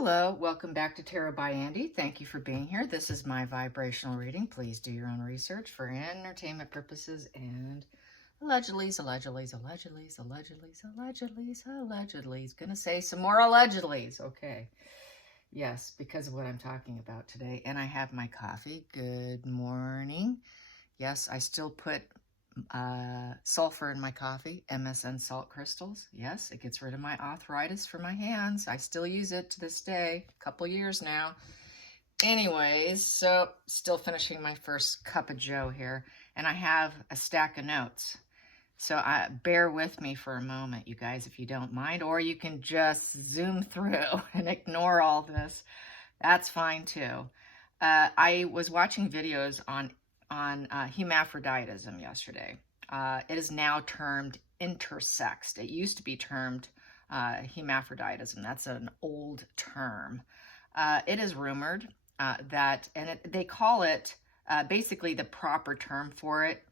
Hello, welcome back to Tarot by Andy. Thank you for being here. This is my vibrational reading. Please do your own research for entertainment purposes and allegedly. Gonna say some more allegedlys. Okay. Yes, because of what I'm talking about today. And I have my coffee. Good morning. Yes, I still put sulfur in my coffee, MSN salt crystals. Yes, it gets rid of my arthritis for my hands. I still use it to this day, a couple years now. Anyways, so still finishing my first cup of joe here, and I have a stack of notes. So bear with me for a moment, you guys, if you don't mind, or you can just zoom through and ignore all this. That's fine too. I was watching videos on hermaphroditism yesterday. It is now termed intersexed. It used to be termed hermaphroditism. That's an old term. It is rumored that, and they call it, basically the proper term for it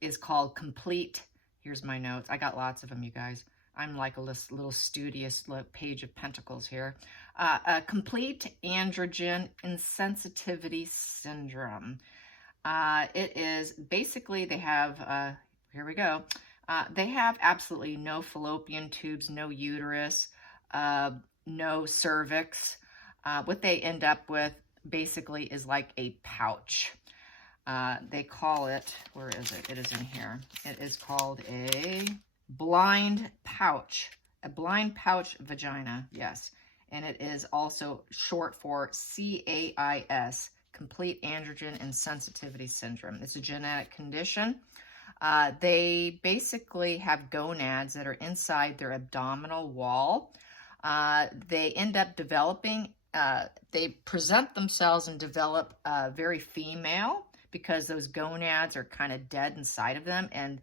is called complete, here's my notes. I got lots of them, you guys. I'm like a little studious page of pentacles here. A complete androgen insensitivity syndrome. It is basically, they have, here we go. They have absolutely no fallopian tubes, no uterus, no cervix. What they end up with basically is like a pouch. They call it, where is it? It is in here. It is called a blind pouch vagina, yes. And it is also short for CAIS, complete androgen insensitivity syndrome. It's a genetic condition. They basically have gonads that are inside their abdominal wall. They end up developing, they present themselves and develop very female because those gonads are kind of dead inside of them, and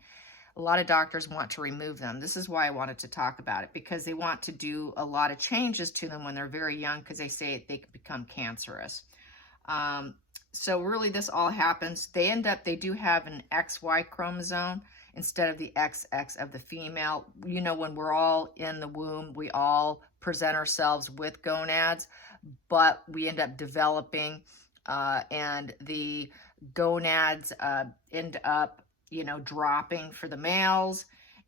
a lot of doctors want to remove them. This is why I wanted to talk about it, because they want to do a lot of changes to them when they're very young, because they say they can become cancerous. So really this all happens. They do have an XY chromosome instead of the XX of the female. You know, when we're all in the womb, we all present ourselves with gonads, but we end up developing, and the gonads end up, you know, dropping for the males.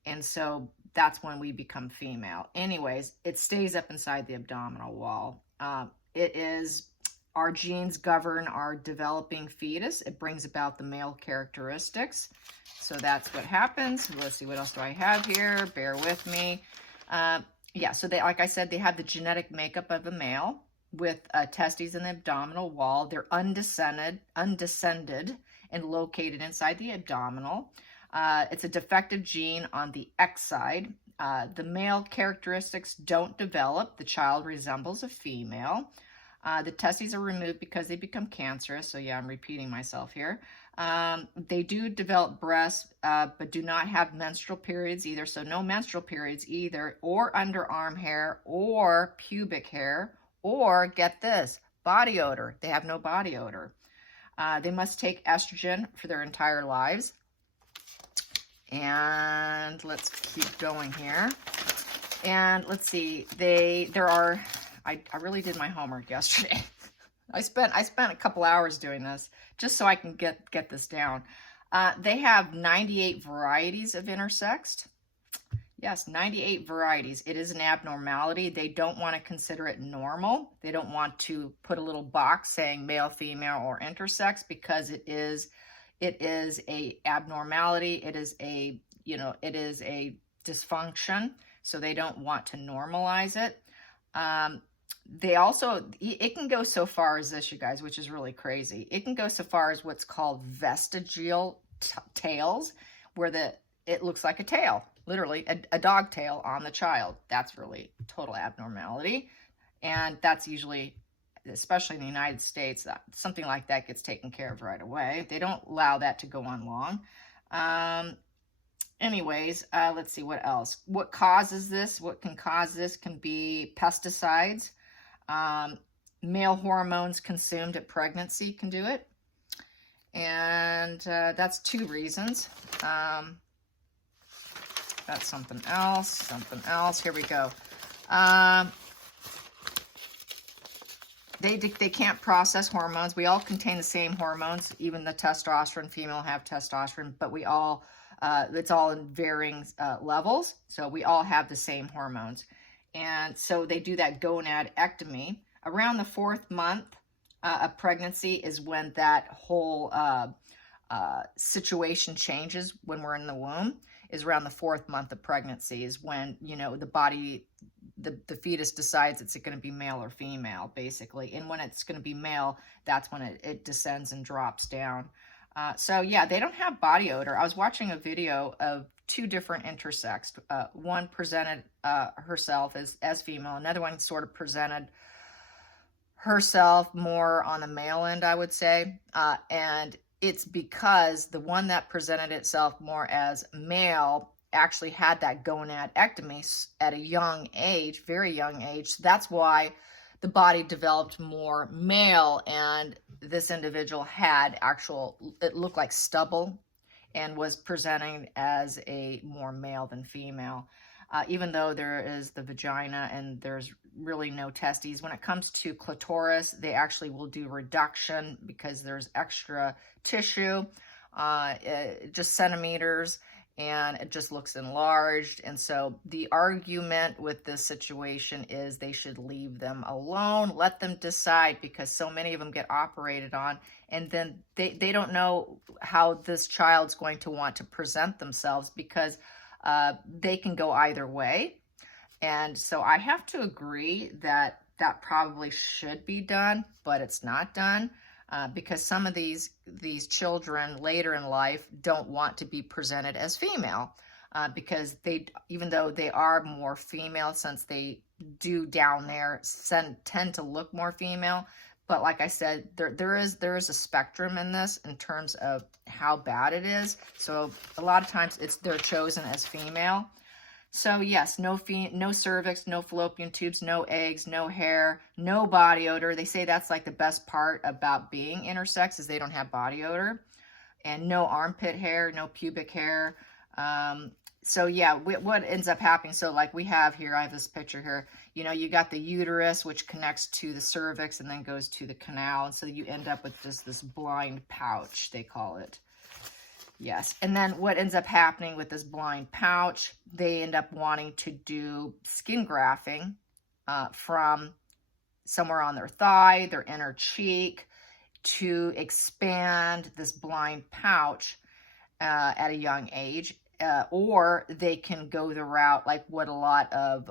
And so that's when we become female. Anyways, it stays up inside the abdominal wall. Our genes govern our developing fetus. It brings about the male characteristics. So that's what happens. Let's see, what else do I have here? Bear with me. Yeah, so they, like I said, they have the genetic makeup of a male with testes in the abdominal wall. They're undescended and located inside the abdominal. It's a defective gene on the X side. The male characteristics don't develop. The child resembles a female. The testes are removed because they become cancerous. So yeah, I'm repeating myself here. They do develop breasts, but do not have menstrual periods either. So no menstrual periods either, or underarm hair, or pubic hair, or get this, body odor. They have no body odor. They must take estrogen for their entire lives. And let's keep going here. And let's see, I really did my homework yesterday. I spent a couple hours doing this just so I can get this down. They have 98 varieties of intersexed. Yes, 98 varieties. It is an abnormality. They don't want to consider it normal. They don't want to put a little box saying male, female, or intersex, because it is a abnormality. It is a, you know, it is a dysfunction. So they don't want to normalize it. They also, it can go so far as this, you guys, which is really crazy. It can go so far as what's called vestigial tails, where it looks like a tail, literally a dog tail on the child. That's really total abnormality. And that's usually, especially in the United States, something like that gets taken care of right away. They don't allow that to go on long. Anyways, let's see what else. What causes this? What can cause this can be pesticides. Male hormones consumed at pregnancy can do it. And that's 2 reasons. That's something else. Here we go. they can't process hormones. We all contain the same hormones, even the testosterone. Female have testosterone, but we all, it's all in varying levels. So we all have the same hormones. And so they do that gonadectomy. Around the 4th month of pregnancy is when that whole situation changes. When we're in the womb is around the 4th month of pregnancy is when, you know, the body, the fetus decides it's going to be male or female, basically. And when it's going to be male, that's when it descends and drops down. So yeah, they don't have body odor. I was watching a video of 2 different intersex. One presented herself as female. Another one sort of presented herself more on the male end, I would say. And it's because the one that presented itself more as male actually had that gonadectomy at a young age, very young age. So that's why the body developed more male, and this individual had it looked like stubble and was presenting as a more male than female. Even though there is the vagina and there's really no testes. When it comes to clitoris, they actually will do reduction because there's extra tissue, just centimeters, and it just looks enlarged. And so the argument with this situation is they should leave them alone, let them decide, because so many of them get operated on, and then they don't know how this child's going to want to present themselves, because they can go either way. And so I have to agree that that probably should be done, but it's not done. Because some of these children later in life don't want to be presented as female, because even though they are more female, since they do down there tend to look more female. But like I said, there is a spectrum in this in terms of how bad it is. So a lot of times they're chosen as female. So yes, no cervix, no fallopian tubes, no eggs, no hair, no body odor. They say that's like the best part about being intersex is they don't have body odor, and no armpit hair, no pubic hair. So yeah, what ends up happening, so like we have here, I have this picture here, you know, you got the uterus, which connects to the cervix and then goes to the canal. And so you end up with just this blind pouch, they call it. Yes, and then what ends up happening with this blind pouch, they end up wanting to do skin grafting from somewhere on their thigh, their inner cheek, to expand this blind pouch at a young age. Or they can go the route like what a lot of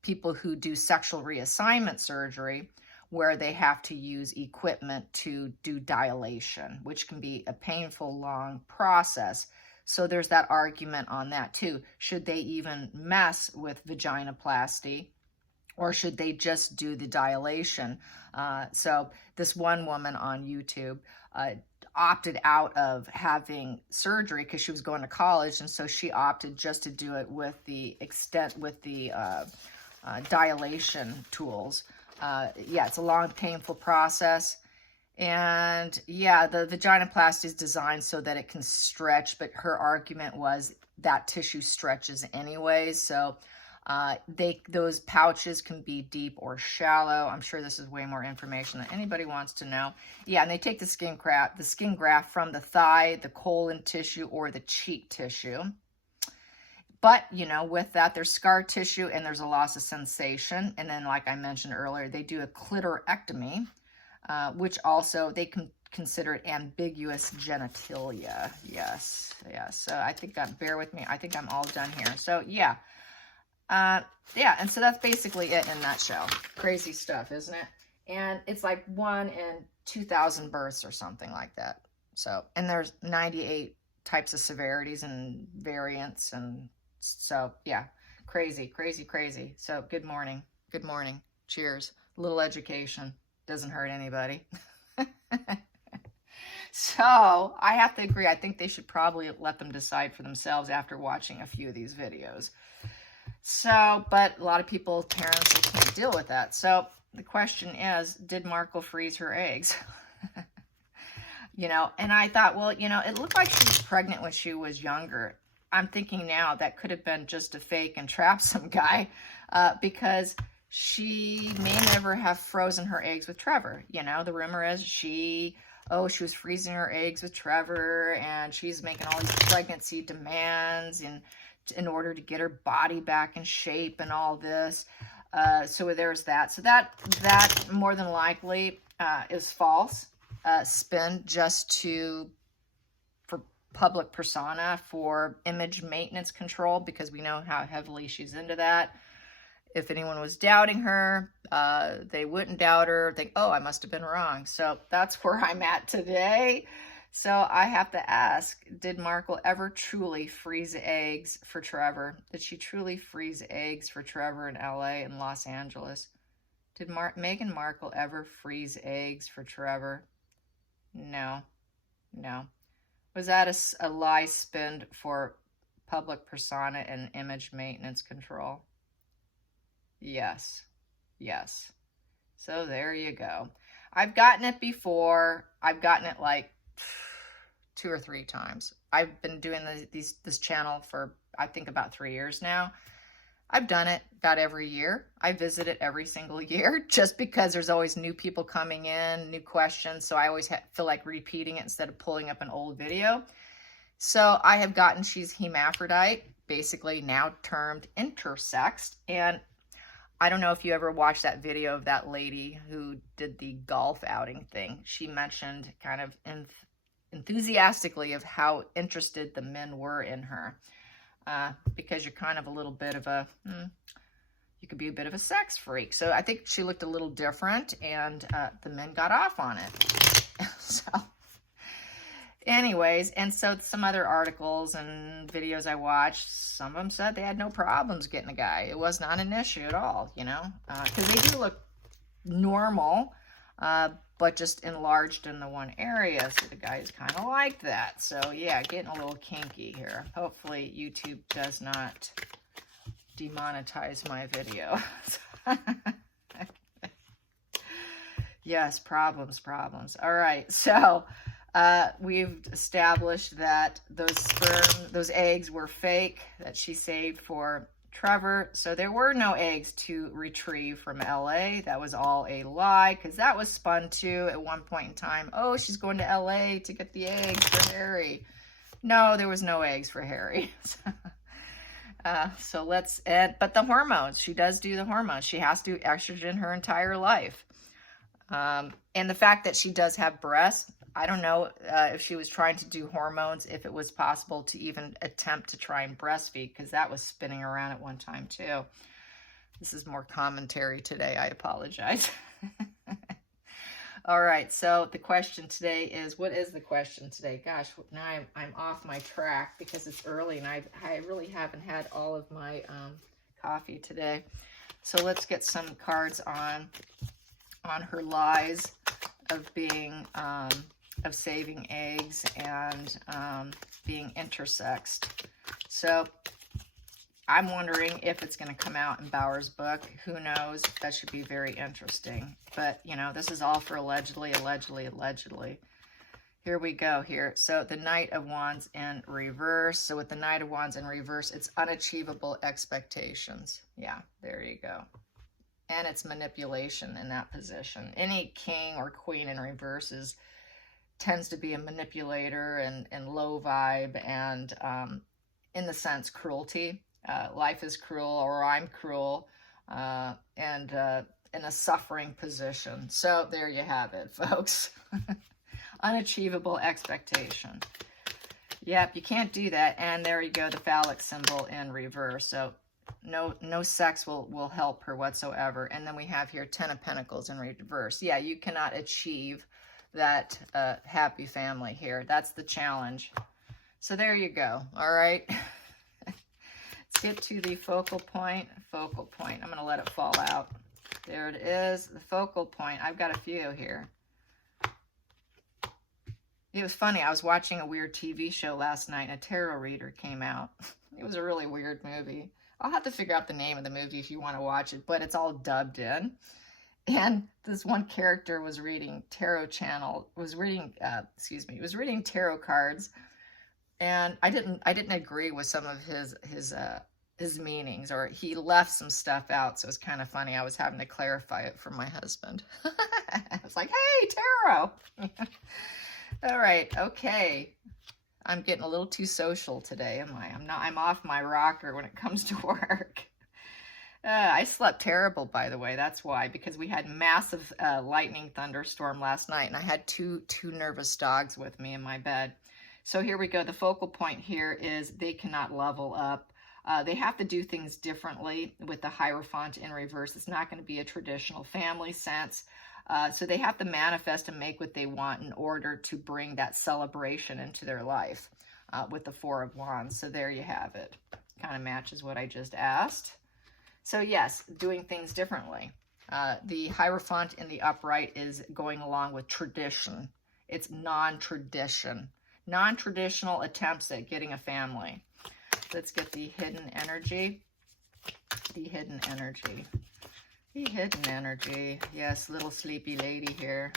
people who do sexual reassignment surgery, where they have to use equipment to do dilation, which can be a painful, long process. So there's that argument on that too. Should they even mess with vaginoplasty, or should they just do the dilation? So this one woman on YouTube opted out of having surgery because she was going to college, and so she opted just to do it with the dilation tools. Yeah, it's a long, painful process. And yeah, the vaginoplasty is designed so that it can stretch, but her argument was that tissue stretches anyways. So those pouches can be deep or shallow. I'm sure this is way more information than anybody wants to know. Yeah, and they take the skin graft from the thigh, the colon tissue, or the cheek tissue. But, you know, with that, there's scar tissue and there's a loss of sensation. And then, like I mentioned earlier, they do a clitorectomy, which also they can consider it ambiguous genitalia. Yes. So I think bear with me. I think I'm all done here. So, yeah. Yeah, and so that's basically it in a nutshell. Crazy stuff, isn't it? And it's like 1 in 2,000 births or something like that. So, and there's 98 types of severities and variants, and so yeah, crazy. So good morning. Cheers. A little education doesn't hurt anybody. So I have to agree. I think they should probably let them decide for themselves after watching a few of these videos. So, but a lot of people, parents, they can't deal with that. So the question is, did Markle freeze her eggs? You know, and I thought, well, you know, it looked like she was pregnant when she was younger. I'm thinking now that could have been just a fake and trap some guy, because she may never have frozen her eggs with Trevor. You know, the rumor is she was freezing her eggs with Trevor, and she's making all these pregnancy demands in order to get her body back in shape and all this. So there's that. So that more than likely is false. Spin just for public persona, for image maintenance control, because we know how heavily she's into that. If anyone was doubting her, they wouldn't doubt her, think, oh, I must have been wrong. So that's where I'm at today. So I have to ask, did Markle ever truly freeze eggs for Trevor? Did she truly freeze eggs for Trevor in LA and Los Angeles? Did Meghan Markle ever freeze eggs for Trevor? No. Was that a lie spin for public persona and image maintenance control? Yes. So there you go. I've gotten it before. I've gotten it like 2 or 3 times. I've been doing this channel for, I think, about 3 years now. I've done it about every year. I visit it every single year just because there's always new people coming in, new questions. So I always feel like repeating it instead of pulling up an old video. So I have gotten she's hermaphrodite, basically now termed intersexed. And I don't know if you ever watched that video of that lady who did the golf outing thing. She mentioned kind of enthusiastically of how interested the men were in her. Because you're kind of a little bit of you could be a bit of a sex freak. So I think she looked a little different, and the men got off on it. So anyways, and so some other articles and videos I watched, some of them said they had no problems getting a guy. It was not an issue at all, you know, because they do look normal, but just enlarged in the one area. So the guys kind of like that. So yeah, getting a little kinky here. Hopefully YouTube does not demonetize my video. Yes, problems. All right, so we've established that those eggs were fake, that she saved for Trevor. So there were no eggs to retrieve from LA. That was all a lie, because that was spun too at one point in time. Oh, she's going to LA to get the eggs for Harry. No, there was no eggs for Harry. So but the hormones, she does do the hormones. She has to do estrogen her entire life. And the fact that she does have breasts, I don't know if she was trying to do hormones, if it was possible to even attempt to try and breastfeed, because that was spinning around at one time too. This is more commentary today. I apologize. All right, so the question today is, what is the question today? Gosh, now I'm off my track because it's early and I really haven't had all of my coffee today. So let's get some cards on her lies of being of saving eggs and being intersexed. So I'm wondering if it's going to come out in Bauer's book. Who knows? That should be very interesting. But, you know, this is all for allegedly. Here we go here. So the Knight of Wands in reverse. So with the Knight of Wands in reverse, it's unachievable expectations. Yeah, there you go. And it's manipulation in that position. Any king or queen in reverse tends to be a manipulator and low vibe and, in the sense, cruelty. Life is cruel, or I'm cruel, and in a suffering position. So there you have it, folks. Unachievable expectation. Yep, you can't do that. And there you go, the phallic symbol in reverse. So no sex will help her whatsoever. And then we have here 10 of Pentacles in reverse. Yeah, you cannot achieve that happy family here. That's the challenge. So there you go. All right. Let's get to the focal point. Focal point. I'm going to let it fall out. There it is. The focal point. I've got a few here. It was funny. I was watching a weird TV show last night and a tarot reader came out. It was a really weird movie. I'll have to figure out the name of the movie if you want to watch it, but it's all dubbed in. And this one character was reading was reading tarot cards. And I didn't agree with some of his his meanings, or he left some stuff out, so it's kind of funny. I was having to clarify it for my husband. I was like, hey, tarot. All right, okay. I'm getting a little too social today, am I? I'm off my rocker when it comes to work. I slept terrible, by the way. That's why, because we had massive lightning thunderstorm last night, and I had two nervous dogs with me in my bed. So here we go. The focal point here is they cannot level up. They have to do things differently with the Hierophant in reverse. It's not going to be a traditional family sense. So they have to manifest and make what they want in order to bring that celebration into their life with the Four of Wands. So there you have it. Kind of matches what I just asked. So yes, doing things differently. The Hierophant in the upright is going along with tradition. It's non-tradition. Non-traditional attempts at getting a family. Let's get the hidden energy. The hidden energy. The hidden energy. Yes, little sleepy lady here.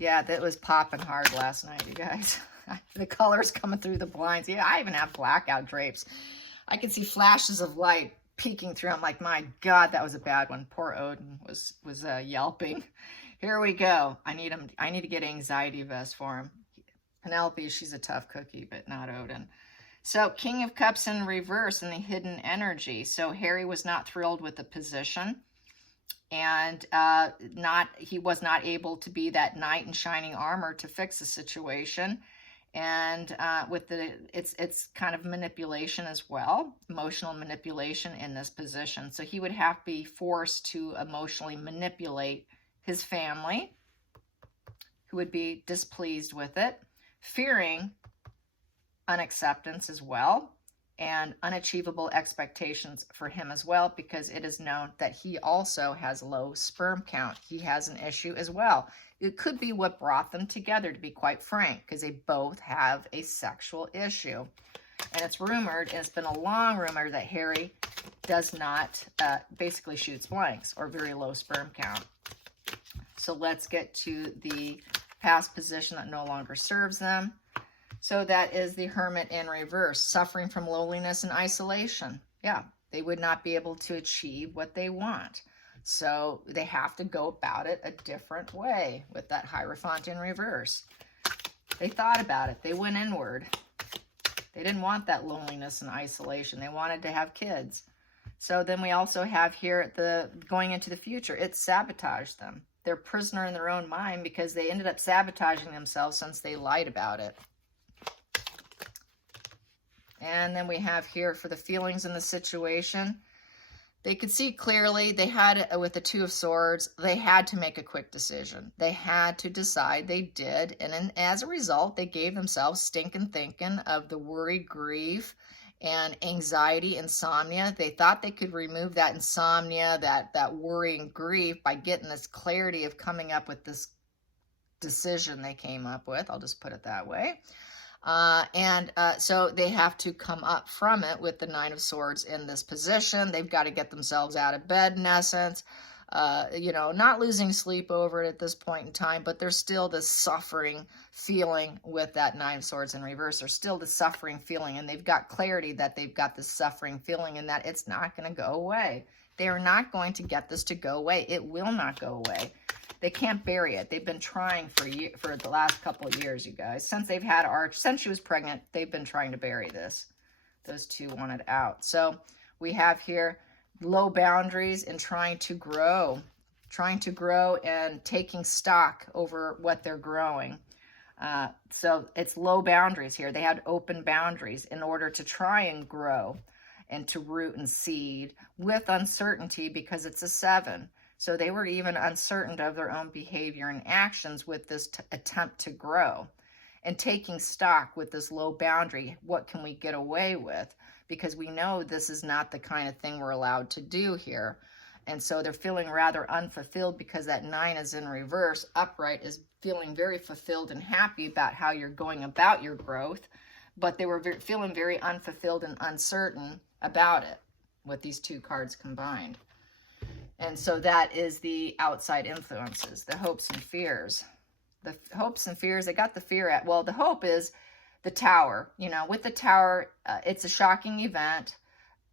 Yeah, that was popping hard last night, you guys. The colors coming through the blinds. Yeah, I even have blackout drapes. I can see flashes of light peeking through. I'm like, my God, that was a bad one. Poor Odin was yelping. Here we go. I need to get anxiety vest for him. Penelope, she's a tough cookie, but not Odin. So King of Cups in reverse in the hidden energy. So Harry was not thrilled with the position, and he was not able to be that knight in shining armor to fix the situation. And with it's kind of manipulation as well, emotional manipulation in this position. So he would have to be forced to emotionally manipulate his family, who would be displeased with it, fearing unacceptance as well, and unachievable expectations for him as well, because it is known that he also has low sperm count. He has an issue as well. It could be what brought them together, to be quite frank, because they both have a sexual issue. And it's rumored, and it's been a long rumor, that Harry does not, basically shoots blanks, or very low sperm count. So let's get to the past position that no longer serves them. So that is the Hermit in reverse, suffering from loneliness and isolation. Yeah, they would not be able to achieve what they want. So they have to go about it a different way with that Hierophant in reverse. They thought about it. They went inward. They didn't want that loneliness and isolation. They wanted to have kids. So then we also have here going into the future, it sabotaged them. They're prisoner in their own mind because they ended up sabotaging themselves since they lied about it. And then we have here for the feelings in the situation, they could see clearly. They had, with the Two of Swords, they had to make a quick decision. They had to decide. They did. And as a result, they gave themselves stinking thinking of the worry, grief, and anxiety, insomnia. They thought they could remove that insomnia, that worry and grief by getting this clarity of coming up with this decision they came up with. I'll just put it that way. So they have to come up from it with the Nine of Swords in this position. They've got to get themselves out of bed, in essence. Not losing sleep over it at this point in time, but there's still this suffering feeling with that Nine of Swords in reverse. There's still the suffering feeling, and they've got clarity that they've got this suffering feeling and that it's not going to go away. They are not going to get this to go away. It will not go away. They can't bury it. They've been trying for the last couple of years, you guys. Since they've had Arch, since she was pregnant, they've been trying to bury this. Those two want it out. So we have here low boundaries and trying to grow and taking stock over what they're growing. So it's low boundaries here. They had open boundaries in order to try and grow and to root and seed with uncertainty, because it's a 7. So they were even uncertain of their own behavior and actions with this attempt to grow, and taking stock with this low boundary. What can we get away with? Because we know this is not the kind of thing we're allowed to do here. And so they're feeling rather unfulfilled because that 9 is in reverse. Upright is feeling very fulfilled and happy about how you're going about your growth, but they were feeling very unfulfilled and uncertain about it with these two cards combined. And so that is the outside influences, the hopes and fears. The hopes and fears, they got the fear at, well, the hope is the Tower. With the Tower, it's a shocking event.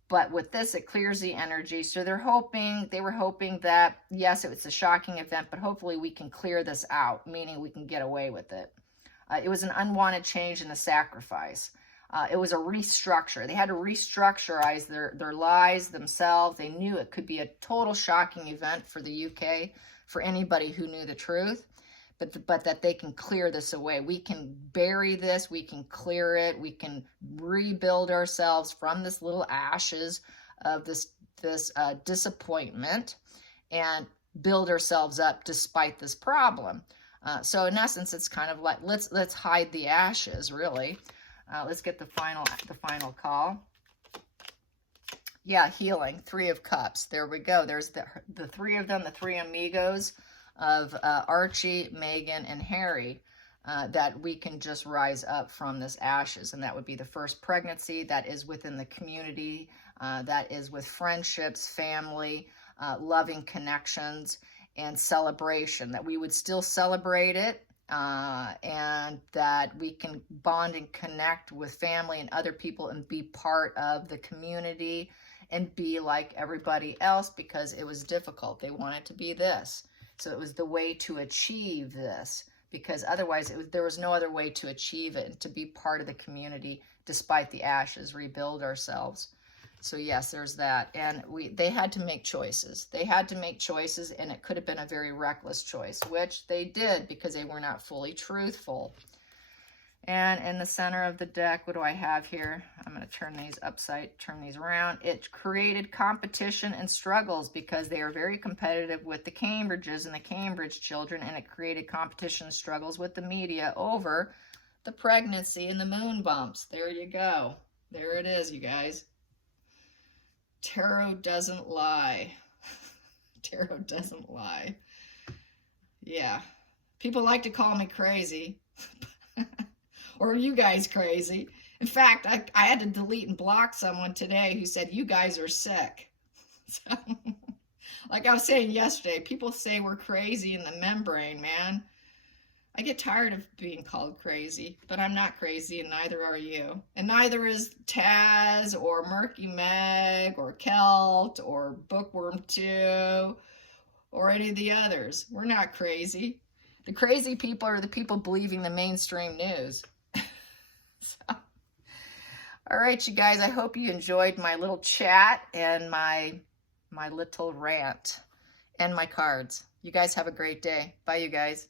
But with this, it clears the energy. So they were hoping that, yes, it was a shocking event, but hopefully we can clear this out, meaning we can get away with it. It was an unwanted change in the sacrifice. It was a restructure. They had to restructurize their lives themselves. They knew it could be a total shocking event for the UK, for anybody who knew the truth, but that they can clear this away. We can bury this. We can clear it. We can rebuild ourselves from this little ashes of this disappointment and build ourselves up despite this problem. So in essence, it's kind of like, let's hide the ashes, really. Let's get the final call. Yeah, healing. 3 of Cups. There we go. There's the 3 of them, the 3 amigos of Archie, Meghan, and Harry, that we can just rise up from this ashes. And that would be the first pregnancy that is within the community, that is with friendships, family, loving connections, and celebration, that we would still celebrate it, and that we can bond and connect with family and other people and be part of the community and be like everybody else, because it was difficult. They wanted to be this. So it was the way to achieve this, because otherwise there was no other way to achieve it and to be part of the community despite the ashes, rebuild ourselves. So yes, there's that. And they had to make choices. They had to make choices, and it could have been a very reckless choice, which they did because they were not fully truthful. And in the center of the deck, what do I have here? I'm going to turn these around. It created competition and struggles because they are very competitive with the Cambridges and the Cambridge children, and it created competition and struggles with the media over the pregnancy and the moon bumps. There you go. There it is, you guys. Tarot doesn't lie. Tarot doesn't lie. Yeah. People like to call me crazy. Or you guys crazy. In fact, I had to delete and block someone today who said, you guys are sick. So, like I was saying yesterday, people say we're crazy in the membrane, man. I get tired of being called crazy, but I'm not crazy, and neither are you. And neither is Taz or Murky Meg or Kelt or Bookworm 2 or any of the others. We're not crazy. The crazy people are the people believing the mainstream news. So, all right, you guys, I hope you enjoyed my little chat and my little rant and my cards. You guys have a great day. Bye, you guys.